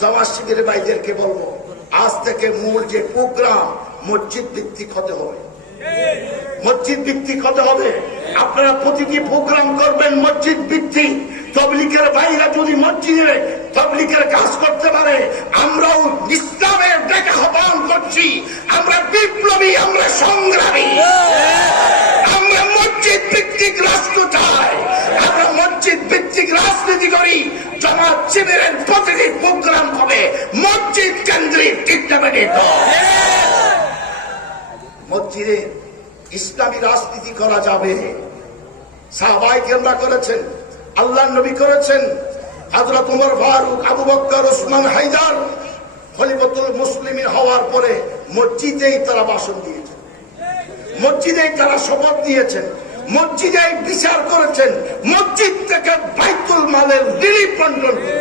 জামাত শিবিরের ভাইদেরকে বলবো, আজ থেকে মূল যে প্রোগ্রাম মসজিদ ভিত্তিক হতে হবে, মসজিদ ভিত্তিক হতে হবে। আপনারা প্রতিটি প্রোগ্রাম করবেন মসজিদ ভিত্তিক। তবলিগের ভাইরা যদি মসজিদে তবলিগের কাজ করতে পারে, আমরাও ইসলামের ডাকে আহ্বান করছি। আমরা বিপ্লবী, আমরা সংগ্রামী, আমরা মসজিদ ভিত্তিক রাষ্ট্র চাই, আমরা মসজিদ ভিত্তিক রাজনীতি করি। জামাত শিবিরের প্রতিটি প্রোগ্রাম হবে মসজিদ কেন্দ্রিক। মসজিদে ইসলামী রাজনীতি করা যাবে। সাহাবায়ে কেরাম করেছেন, আল্লাহর নবী করেছেন, হযরত ওমর ফারুক, আবু বকর, ওসমান, হায়দার খলিফাতুল মুসলিমিন হওয়ার পরে মসজিদেই তারা ভাষণ দিয়েছেন, মসজিদেই তারা শপথ নিয়েছেন, মসজিদেই বিচার করেছেন, মসজিদ থেকে বাইতুল মালের রিলিফ বন্টন করেছেন।